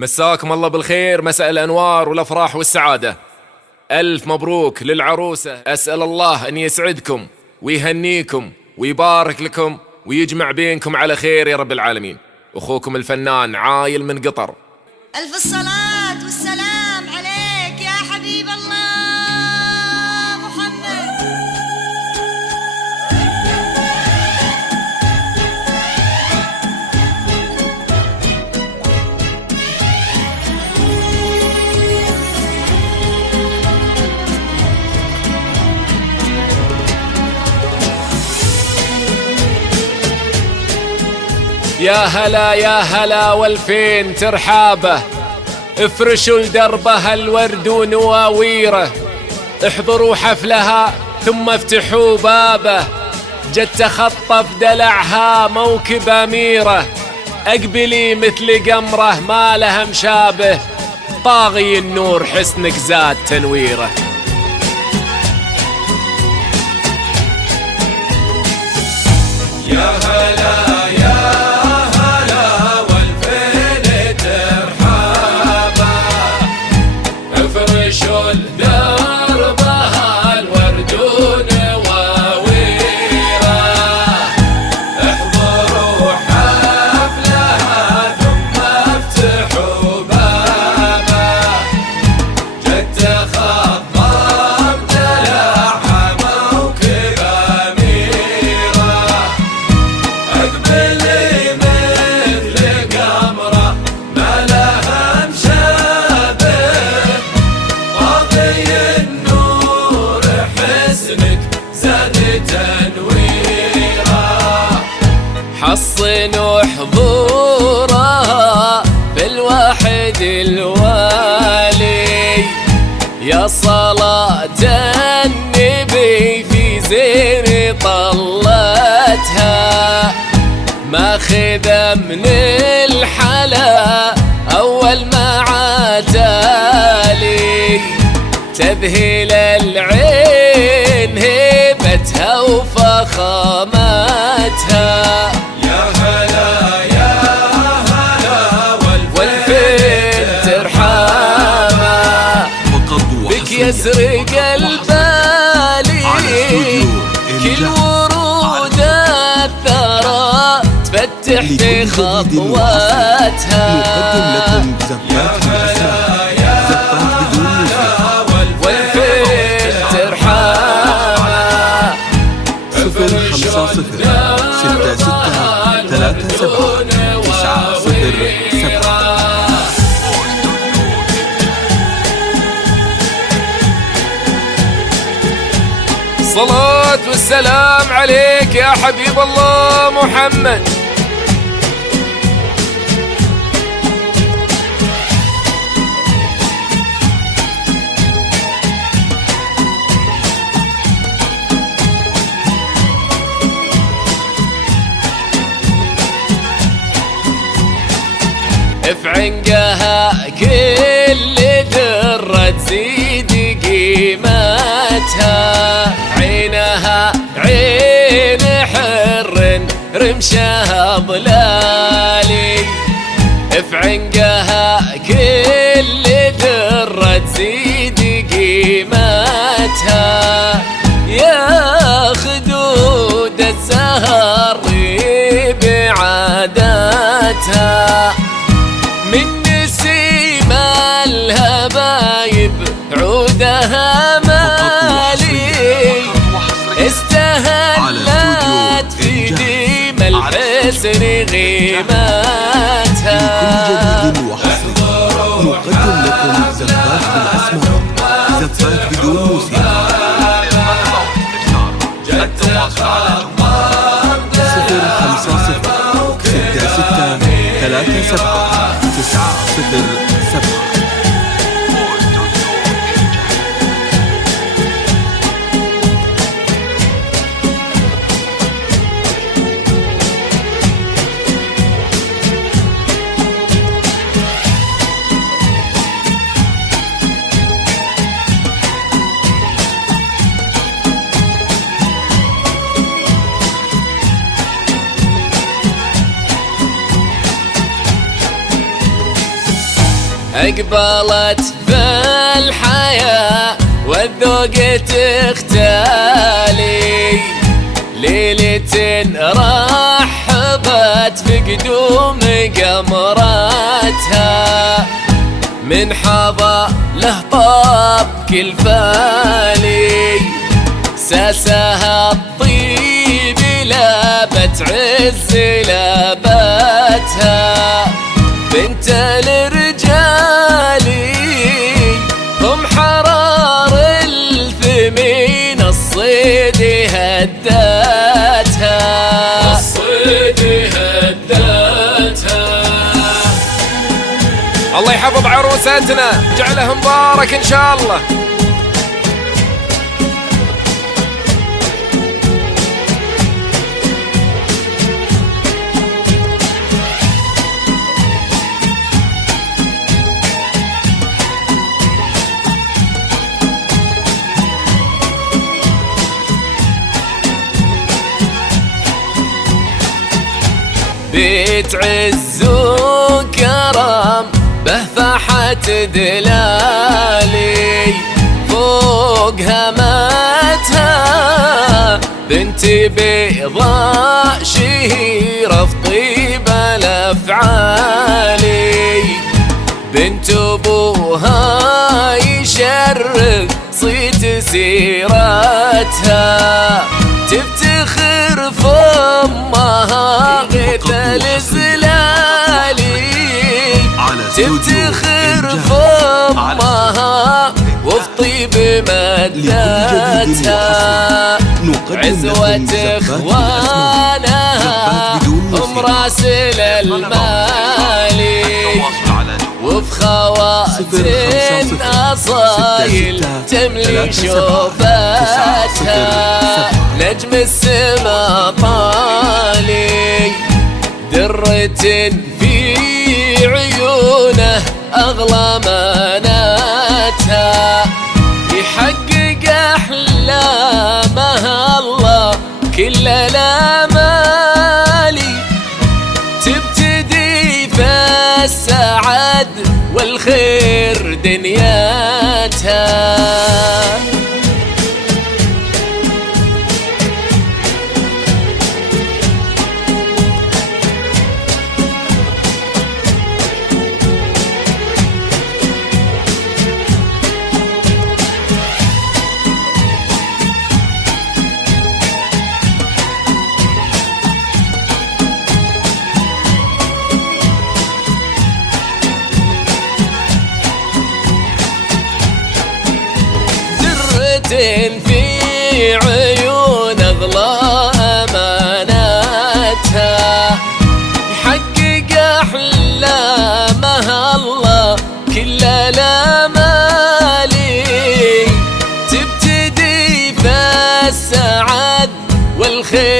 مساكم الله بالخير، مساء الأنوار والأفراح والسعادة. ألف مبروك للعروسة، أسأل الله أن يسعدكم ويهنيكم ويبارك لكم ويجمع بينكم على خير يا رب العالمين. أخوكم الفنان عايل من قطر. ألف الصلاة والسلام عليك يا حبيب الله محمد. يا هلا يا هلا والفين ترحابه، افرشوا لدربها الورد ونواويره، احضروا حفلها ثم افتحوا بابه، جت تخطف دلعها موكب أميرة، اقبلي مثل قمره ما لها مشابه، طاغي النور حسنك زاد تنويره. يا هلا دربها الورد ونواويره، احضروا حفلها ثم افتحوا بابه، جت تخطف دلعها موكب أميرة، اقبلي مثل قمرة ما لها مشابه، طاغي النور حسنك زاد تنويره. حصنوا حضورها في الواحد الوالي، يا صلاة النبي في زين طلتها، ماخذة من الحلا أول ما عتالي، تذهل العين هيبتها وفخامتها. يا هلا يا هلا والفين ترحمه، بك يسرق البالي كل ورود الثرى تفتح في خطواتها. يا هلا يا هلا والفين ترحمه، 050 66 37 907. الصلاة والسلام عليك يا حبيب الله محمد. في عنقها كل درة تزيد قيمتها، عينها عين حر رمشها ضلالي، في عنقها كل درة تزيد قيمتها، يا خدود الزهر بعاداتها، من نسيم الهبايب عودها مالي، استهلت في ديم الحسن غيمتها. جديد وحصري نقدم لكم زفات بالأسماء، زفات بدون موسيقى. 050 66 37 907. أقبلت بالحياة والذوق تختالي، ليلة رحبت في قدوم قمراتها، من حظى له طاب كل فالي، ساسها الطيب لابت عز لابتها، بنت الرجال هم حرار الثمين، الصيد هداتها، الصيد هداتها. الله يحفظ عروستنا، جعله مبارك ان شاء الله. بيت عز وكرم به فاحت دلالي، فوق همتها بنت بيضاء شهيرة في طيب الافعالي، بنت ابوها يشرف صيت سيرتها، تفتخر في امها غيث الزلالي، تفتخر في امها وفي طيب مدتها، عزوة اخوانها هم راسل المالي، وفي خواتم اصايل تملي شوفتها، نجم السما طالي درة في عيونه أغلى مناتها، يحقق أحلامها الله كل الآمال، تبتدي في السعد والخير دنياتها. في عيون أغلى أماناتها، يحقق أحلامها الله كل الآمال، تبتدي في السعد والخير